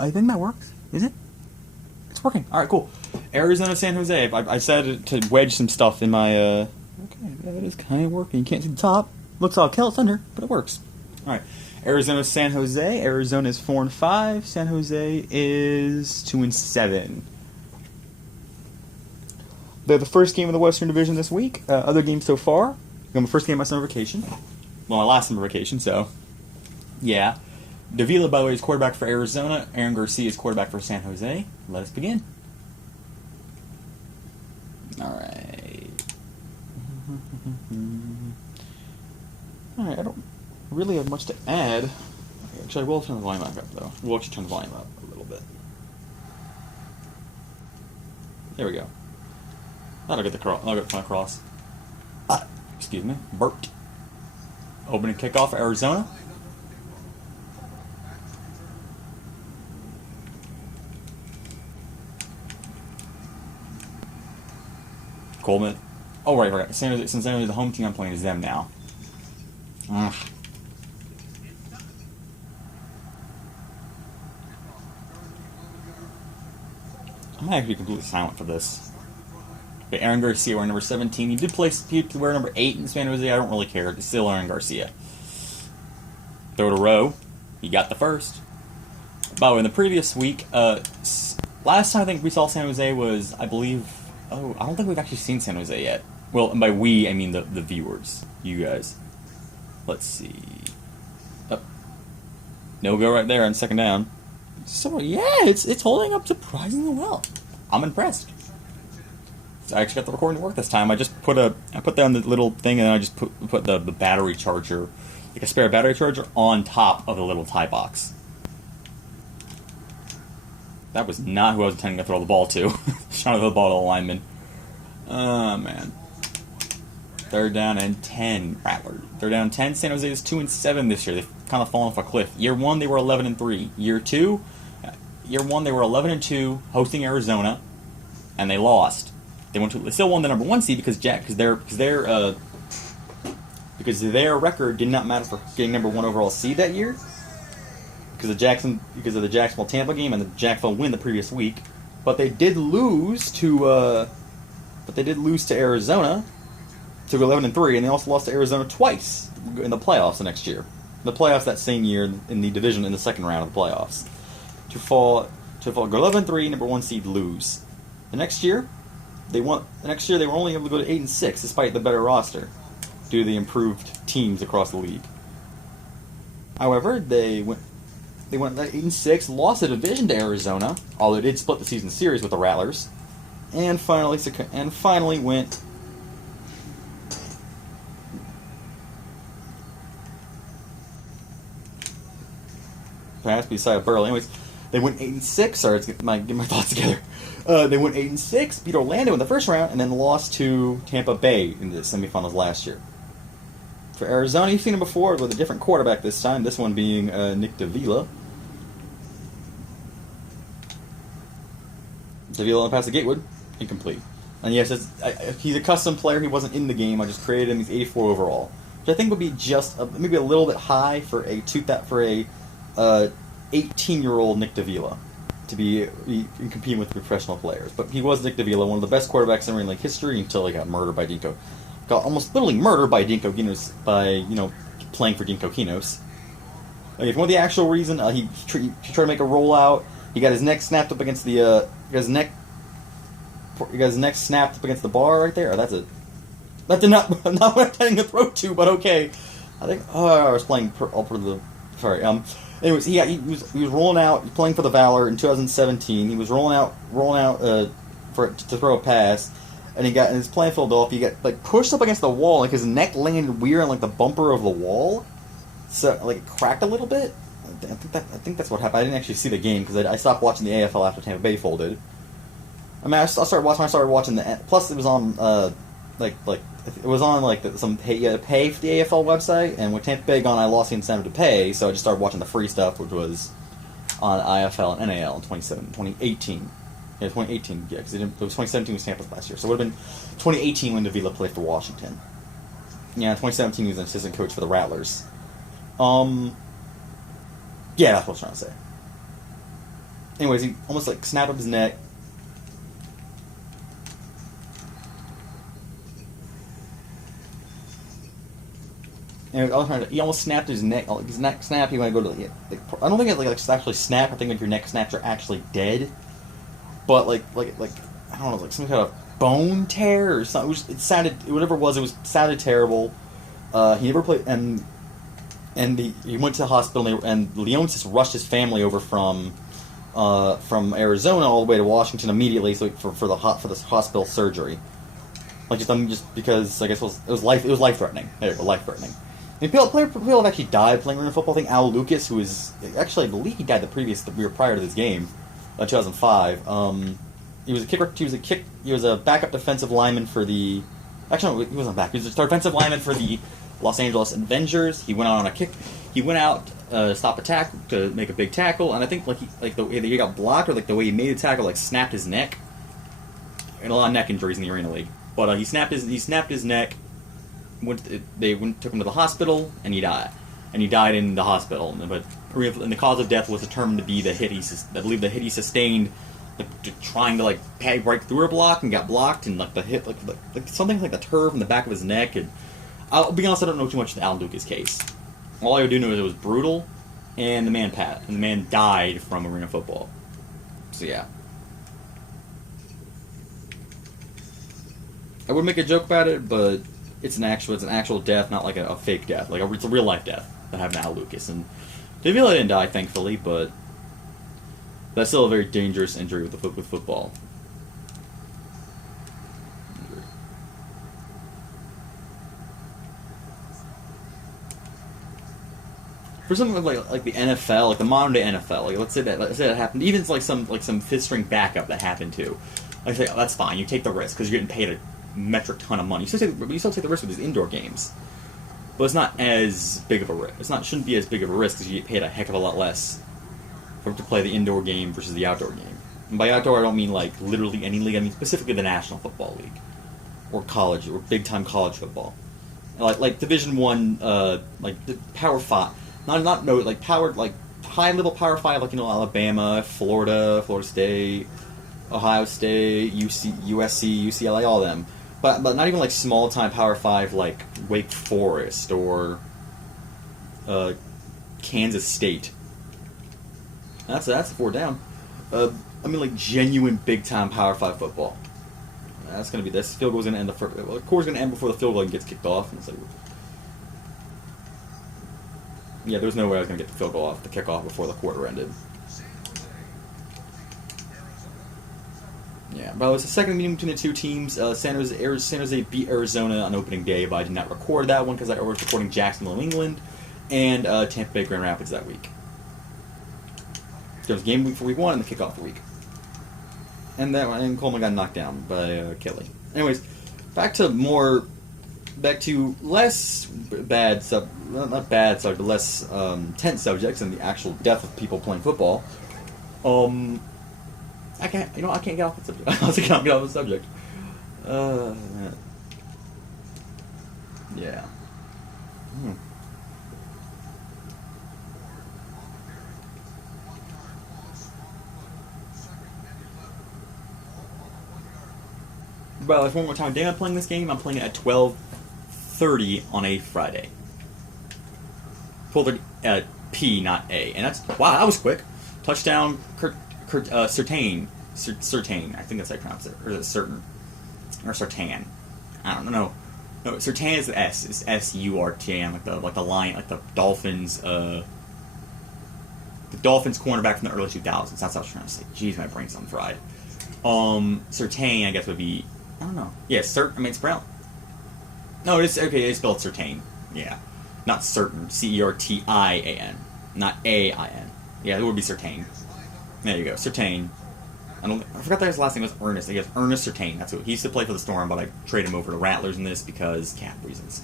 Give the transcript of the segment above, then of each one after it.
I think that works. Is it? It's working. All right, cool. Arizona, San Jose. I said to wedge some stuff in my. Okay, that is kind of working. You can't see the top. Looks all Celts under, but it works. All right. Arizona, San Jose. Arizona is 4-5. San Jose is 2-7. They're the first game of the Western Division this week. Other games so far. My first game of my summer vacation. Well, my last summer vacation, so yeah. Davila, by the way, is quarterback for Arizona. Aaron Garcia is quarterback for San Jose. Let us begin. Alright. Alright, I don't really have much to add. Actually, I will turn the volume back up, though. We'll actually turn the volume up a little bit. There we go. That'll get the front across. Excuse me. Burped. Opening kickoff for Arizona. Coleman. Oh, right. Since San Jose is the home team, I'm playing is them now. Ugh. I'm gonna actually be completely silent for this. But Aaron Garcia wearing number 17. He did wear number 8 in San Jose. I don't really care. It's still Aaron Garcia. Throw to Rowe. He got the first. By the way, in the previous week, last time I think we saw San Jose was, I believe, I don't think we've actually seen San Jose yet. Well, and by we, I mean the viewers. You guys. Let's see. Oh. No go right there on second down. So, yeah, it's holding up surprisingly well. I'm impressed. So I actually got the recording to work this time. I put down the little thing and then I just put the battery charger, like a spare battery charger, on top of the little tie box. That was not who I was intending to throw the ball to. Trying to throw the ball to the lineman. Oh, man. 3rd down and 10, Rattlers. 3rd down and 10. San Jose is 2-7 this year. They've kind of fallen off a cliff. Year 1, they were 11-3. Year 1, they were 11-2, hosting Arizona, and they lost. They still won the number 1 seed because their record did not matter for getting number 1 overall seed that year. Because of the Jacksonville Tampa game and the Jacksonville win the previous week, but they did lose to Arizona, to 11-3, and they also lost to Arizona twice in the playoffs the next year. The playoffs that same year in the division in the second round of the playoffs, to go 11-3, number 1 seed, lose. The next year they were only able to go to 8-6 despite the better roster due to the improved teams across the league. However, they went 8-6, lost the division to Arizona, although they did split the season series with the Rattlers, and finally went pass beside Burley. Anyways, they went 8-6. Sorry, let's get my thoughts together. They went 8-6, beat Orlando in the first round, and then lost to Tampa Bay in the semifinals last year. For Arizona, you've seen him before with a different quarterback this time. This one being Nick Davila. Davila on the pass to Gatewood, incomplete. And yes, he's a custom player. He wasn't in the game. I just created him. He's 84 overall, which I think would be just maybe a little bit high for a 18-year-old Nick Davila to be competing with professional players. But he was Nick Davila, one of the best quarterbacks in league history, until he got murdered by Dinko. Got almost literally murdered by Dinko Kinos playing for Dinko Kinos. Like, if you want the actual reason, he tried to make a rollout. He got his neck snapped up against the he got his neck snapped up against the bar right there. That did not what I'm intending to throw to, but okay. I think I was playing sorry. Anyways, he was rolling out, playing for the Valor in 2017. He was rolling out to throw a pass, and he was playing Philadelphia. He got pushed up against the wall, like his neck landed weird on the bumper of the wall, so it cracked a little bit. I think that's what happened. I didn't actually see the game because I stopped watching the AFL after Tampa Bay folded. I mean, I started watching the. Plus, it was on it was on some pay for the AFL website, and with Tampa Bay gone, I lost the incentive to pay, so I just started watching the free stuff, which was on IFL and NAL in 2018. Yeah, 2018. Yeah, because it was 2017 was Tampa's last year, so it would have been 2018 when Davila played for Washington. Yeah, 2017 he was an assistant coach for the Rattlers. Yeah, that's what I was trying to say. Anyways, he almost like snapped up his neck. And he almost snapped his neck. His neck snapped. He went to go to I don't think it's actually snap. I think if your neck snaps, you're actually dead. But like I don't know, like some kind of bone tear or something. It sounded, whatever it was sounded terrible. He never played, and he went to the hospital, and Leonis just rushed his family over from Arizona all the way to Washington immediately, so for this hospital surgery. Like just because I guess it was life threatening. There you go, life threatening. I mean, people have actually died playing arena football. I think Al Lucas, who was actually, I believe he died the year prior to this game, 2005. He was a kicker. He was a backup defensive lineman for the. Actually, no, he wasn't back. He was a defensive lineman for the Los Angeles Avengers. He went out on a kick. He went out stop a tackle to make a big tackle, and I think the way he got blocked, or like the way he made the tackle, snapped his neck. And a lot of neck injuries in the Arena League. But he snapped his neck. They took him to the hospital, and he died. And he died in the hospital. But the cause of death was determined to be the hit I believe the hit he sustained, trying to break through a block and got blocked, and the hit something like the turf in the back of his neck. And I'll be honest, I don't know too much of the Al Lucas case. All I do know is it was brutal, and the man died from arena football. So yeah. I would make a joke about it, but it's an actual death, not like a fake death. It's a real life death that happened to Al Lucas. And Davila didn't die, thankfully, but that's still a very dangerous injury with football. For something like the NFL, like the modern day NFL, let's say that happened, even some fifth string backup that happened to, I say, oh, that's fine. You take the risk because you're getting paid a metric ton of money. You still take the risk with these indoor games, but it's not as big of a risk. Shouldn't be as big of a risk because you get paid a heck of a lot less to play the indoor game versus the outdoor game. And by outdoor, I don't mean literally any league. I mean specifically the National Football League, or college, or big time college football, like Division I, like the Power 5. Powered, high level Power 5, Alabama, Florida State, Ohio State, USC, UCLA, all of them. But not even small time Power 5 like Wake Forest or Kansas State. That's 4 down. I mean genuine big time Power 5 football. That's gonna be this field goal's gonna end the quarter's gonna end before the field goal gets kicked off, and it's yeah, there's no way I was going to get the field goal off, the kickoff, before the quarter ended. Yeah, but it was the second meeting between the two teams. San Jose beat Arizona on opening day, but I did not record that one because I was recording Jacksonville, New England, and Tampa Bay, Grand Rapids that week. So it was game week for week 1 and the kickoff for week. And Coleman got knocked down by Kelly. Anyways, back to less bad but less tense subjects than the actual death of people playing football. I can't get off the subject. I can't get off the subject. Yeah. Well, if one more time, day I'm playing this game, I'm playing it at 12:30 on a Friday. 12:30 P, not A. And that's, wow, that was quick. Touchdown, Surtain. Surtain, I think that's how you pronounce it. Or is it Certain? Or Surtain. I don't know. No, Surtain is the S. It's S-U-R-T-A-N, like the Lion, like the Dolphins, the Dolphins cornerback from the early 2000s. That's what I was trying to say. Jeez, my brain's on fried. Surtain, I guess, would be, I don't know. Yeah, it's brown. No, it's okay. They spelled Surtain. Yeah, not certain. C-E-R-T-I-A-N, not A-I-N. Yeah, it would be Surtain. There you go, Surtain. I forgot that his last name was Ernest. I guess Ernest Surtain. That's who he used to play for the Storm, but I traded him over to Rattlers in this because cap reasons.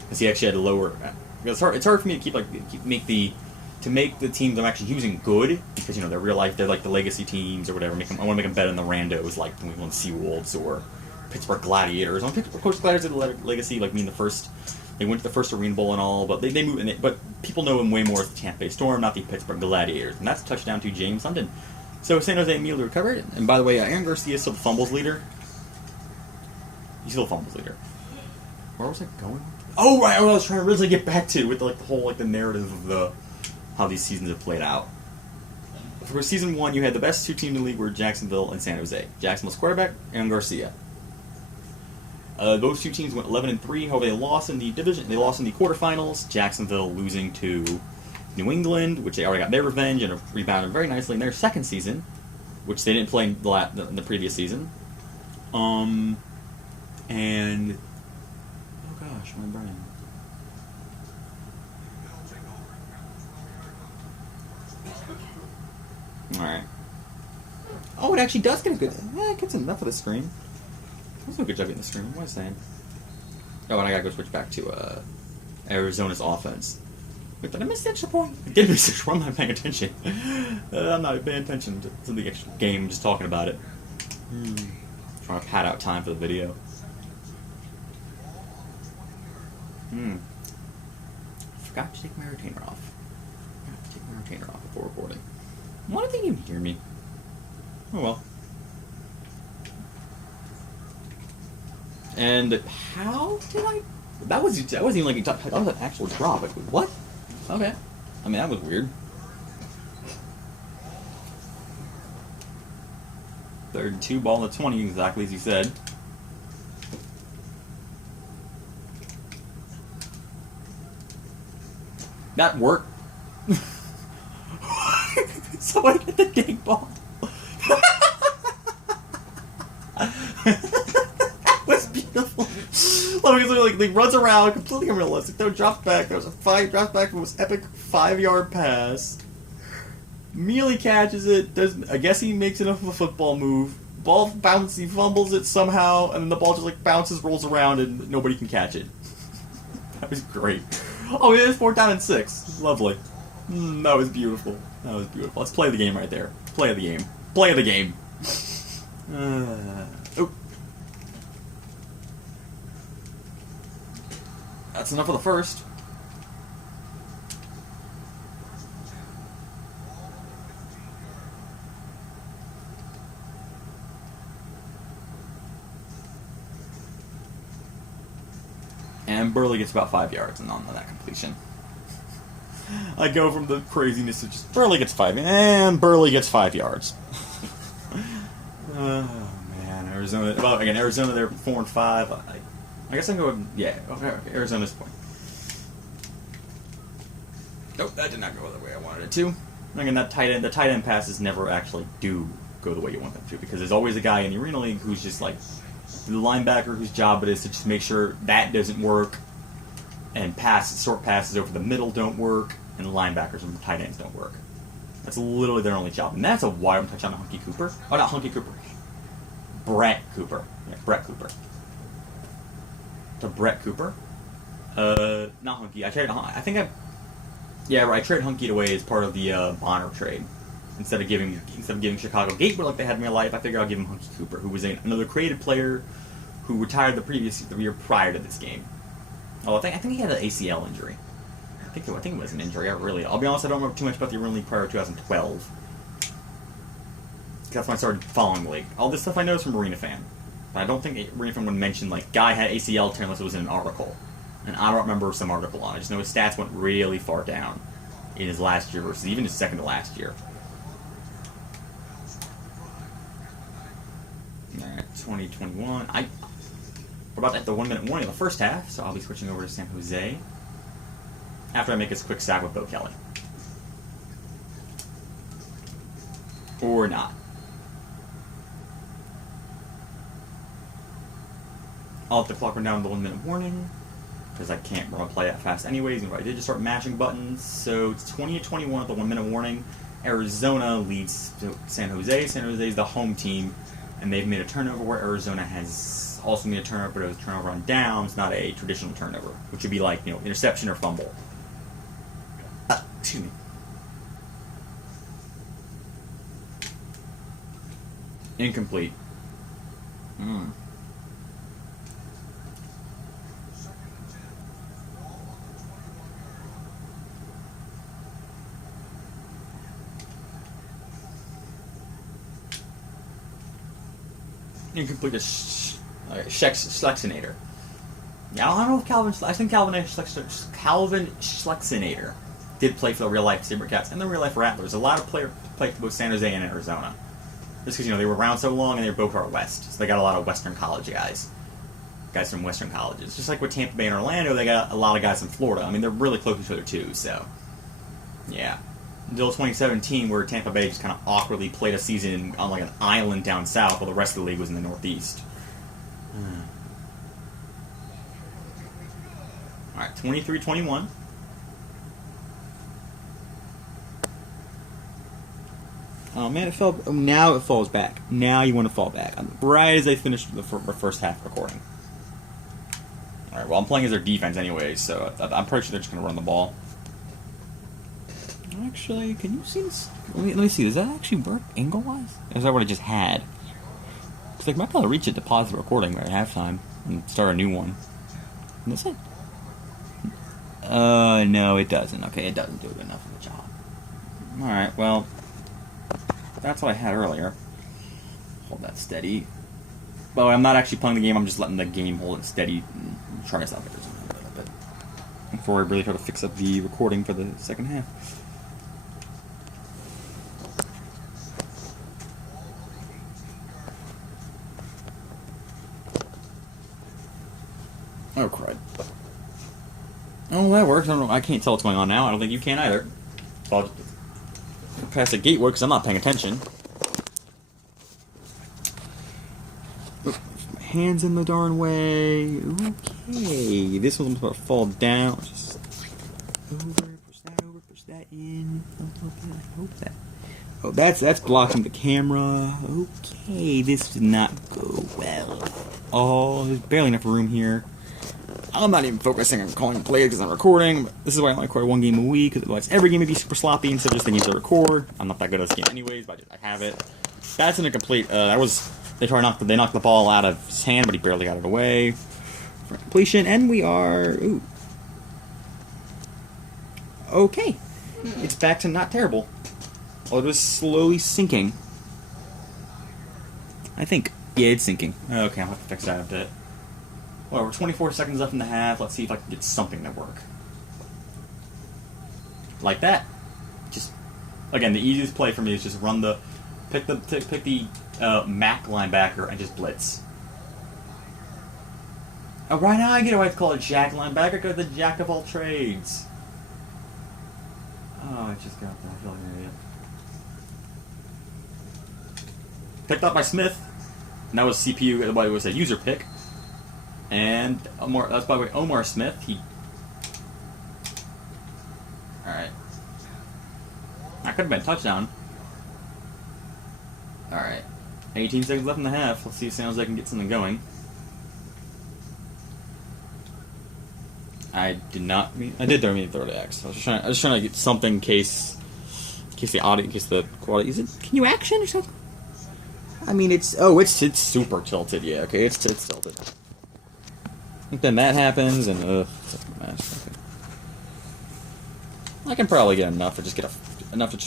Because he actually had a lower. It's hard for me to make the teams I'm actually using good, because they're real life. They're like the legacy teams or whatever. I want to make them better than the randos like New England Seawolves or Pittsburgh Gladiators. Of course, Gladiators are the legacy, like the first. They went to the first Arena Bowl and all, but they moved. But people know them way more as the Tampa Bay Storm, not the Pittsburgh Gladiators, and that's a touchdown to James London. So San Jose immediately recovered, and by the way, Aaron Garcia is still the fumbles leader. He's still the fumbles leader. Where was I going? Oh, right, I was trying to really get back to with like the whole like the narrative of the how these seasons have played out. For season 1, you had the best 2 teams in the league were Jacksonville and San Jose. Jacksonville's quarterback, Aaron Garcia. Those 2 teams went 11-3. However, they lost in the division. They lost in the quarterfinals. Jacksonville losing to New England, which they already got their revenge and have rebounded very nicely in their second season, which they didn't play in the previous season. And oh gosh, my brain. All right. Oh, it actually does get a good. Yeah, it gets enough of the screen. That's a good job getting the screen. What was I saying? Oh, and I gotta go switch back to Arizona's offense. Wait, did I miss the extra point? I did miss the extra point. I'm not paying attention. I'm not paying attention to the extra game. I'm just talking about it. Trying to pad out time for the video. Forgot to take my retainer off. Before recording. Why didn't they even hear me? Oh well. And how did I? That wasn't even like that was an actual drop. Like, what? Okay. I mean, that was weird. 3rd and 2, ball in the 20, exactly as you said. That worked. Someone hit the dang ball. That was beautiful. Like, he runs around, completely unrealistic. There drops back. There was a drops back from this epic 5-yard pass. Mealy catches it. I guess he makes enough of a football move. Ball bounces. He fumbles it somehow, and then the ball just like bounces, rolls around, and nobody can catch it. That was great. Oh, it is 4th down and 6. Lovely. That was beautiful. That was beautiful. Let's play the game right there. Play the game. Play the game. Oh. That's enough of the first. And Burley gets about 5 yards on that completion. I go from the craziness to just Burley gets 5, and Burley gets 5 yards. Oh man, Arizona. Well, again, Arizona. They're 4 and 5. I guess I can go with, yeah. Okay, Arizona's point. Nope, that did not go the way I wanted it to. Again, the tight end passes never actually do go the way you want them to, because there's always a guy in the Arena League who's just like the linebacker whose job it is to just make sure that doesn't work, and short passes over the middle don't work, and the linebackers and the tight ends don't work. That's literally their only job, and that's a wide open touchdown to Hunky Cooper. Oh, not Hunky Cooper. Brett Cooper. Yeah, Brett Cooper. To Brett Cooper. Not Hunky. I traded Hunky away as part of the Bonner trade. Instead of giving Chicago Gateway like they had in real life, I figured I'd give him Hunky Cooper, who was another creative player who retired the year prior to this game. Oh, I think he had an ACL injury. I think it was an injury. I'll be honest, I don't remember too much about the Arena League prior to 2012. That's when I started following the league. All this stuff I know is from Arena Fan. But I don't think Arena Fan would mention, like, guy had ACL tear unless it was in an article. And I don't remember some article on it. I just know his stats went really far down in his last year versus even his second to last year. Alright, 2021. We're about to hit the 1 minute warning of the first half, so I'll be switching over to San Jose after I make this quick sack with Bo Kelly. Or not. I'll let the clock run down to the 1 minute warning, because I can't run play that fast anyways, and I did just start mashing buttons. So it's 20-21 at the 1 minute warning. Arizona leads San Jose. San Jose is the home team, and they've made a turnover where Arizona has also made a turnover, but it was a turnover on downs, not a traditional turnover, which would be like, interception or fumble. Excuse me. Incomplete. incomplete to Schlexinator. Now, I don't know if I think Calvin Schlexinator did play for the real-life SaberCats and the real-life Rattlers. A lot of players played for both San Jose and Arizona. Just because, they were around so long and they were both out west. So they got a lot of Western college guys. Guys from Western colleges. Just like with Tampa Bay and Orlando, they got a lot of guys from Florida. I mean, they're really close to each other, too, so... Yeah. Until 2017, where Tampa Bay just kind of awkwardly played a season on, like, an island down south while the rest of the league was in the Northeast. Alright, 23-21. Oh man, now it falls back. Now you want to fall back. Right as I finished the first half recording. Alright, well I'm playing as their defense anyway, so I'm pretty sure they're just going to run the ball. Actually, can you see this? Let me see, does that actually work angle-wise? Or is that what I just had? Because I might be able to reach it to pause the recording at halftime and start a new one. And that's it. No, it doesn't. Okay, it doesn't do enough of a job. Alright, well, that's what I had earlier. Hold that steady. Well, I'm not actually playing the game, I'm just letting the game hold it steady and try us out there a little bit. Before I really try to fix up the recording for the second half. Oh, crud. Oh, that works. I don't know. I can't tell what's going on now. I don't think you can either. So I'll just pass the gateway because I'm not paying attention. Oops, my hand's in the darn way. Okay. This one's about to fall down. Just push that in. I hope that. Oh, that's blocking the camera. Okay, this did not go well. Oh, there's barely enough room here. I'm not even focusing on calling plays because I'm recording, but this is why I only record one game a week, because otherwise every game would be super sloppy instead of just the games I record. I'm not that good at this game anyways, but I have it. That's an incomplete. They knocked the ball out of his hand, but he barely got it away for completion, and we are. Ooh. Okay. It's back to not terrible. Oh, it was slowly sinking. I think. Yeah, it's sinking. Okay, I'll have to fix that a bit. Well, we're 24 seconds left in the half. Let's see if I can get something to work. Like that. Just, again, the easiest play for me is just run the, pick the Mac linebacker and just blitz. Oh, right now I get why it's called a Jack linebacker because the Jack of all trades. Oh, I just got that. I feel like an idiot. Picked up by Smith. And that was CPU. By the way, it was a user pick. And that's by the way Omar Smith. Alright. That could have been a touchdown. Alright. 18 seconds left in the half. Let's see if San Jose can get something going. I did throw to X. I was just trying to get something in case the quality can you action or something? I mean it's super tilted, yeah, okay, it's tilted. Then that happens, and I can probably get enough to just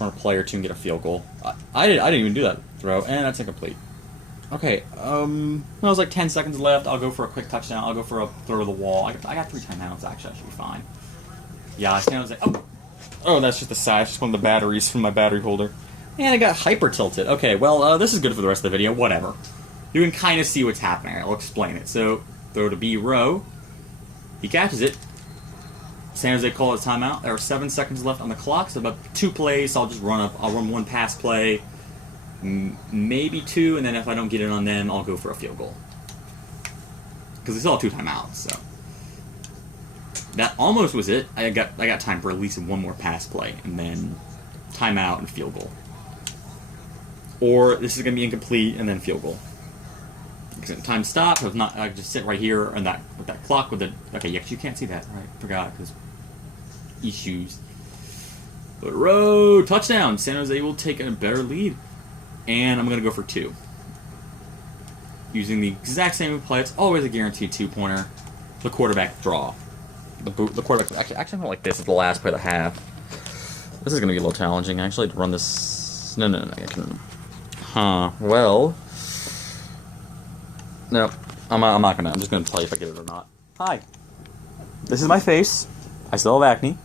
run a play or two and get a field goal. I didn't even do that throw, and that's incomplete. Okay, it was like 10 seconds left. I'll go for a quick touchdown. I'll go for a throw to the wall. I got 3 timeouts. Actually, I should be fine. Yeah, I was like, oh, that's just the size. Just one of the batteries from my battery holder. And I got hyper tilted. Okay, well, this is good for the rest of the video. Whatever. You can kind of see what's happening. I'll explain it. So. Throw to B row. He catches it. San Jose call his timeout. There are 7 seconds left on the clock, so about 2 plays. So I'll run 1 pass play, maybe 2, and then if I don't get it on them, I'll go for a field goal. Because it's all 2 timeouts. So that almost was it. I got time for at least 1 more pass play, and then timeout and field goal. Or this is gonna be incomplete and then field goal. Time stop. I just sit right here and with that clock with the. Okay, you can't see that, right? Forgot because issues. But row touchdown. San Jose will take a better lead, and I'm gonna go for 2. Using the exact same play. It's always a guaranteed 2-pointer. The quarterback draw. The quarterback. Actually, I'm gonna like this is the last play of the half. This is gonna be a little challenging. Actually, to run this. No. I can. Well. No, I'm not gonna. I'm just gonna tell you if I get it or not. Hi. This is my face. I still have acne.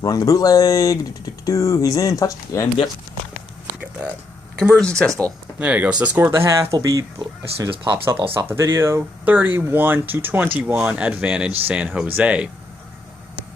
Running the bootleg. He's in. Touch. And yep. Got that. Conversion successful. There you go. So the score of the half will be, as soon as this pops up, I'll stop the video. 31-21, advantage San Jose.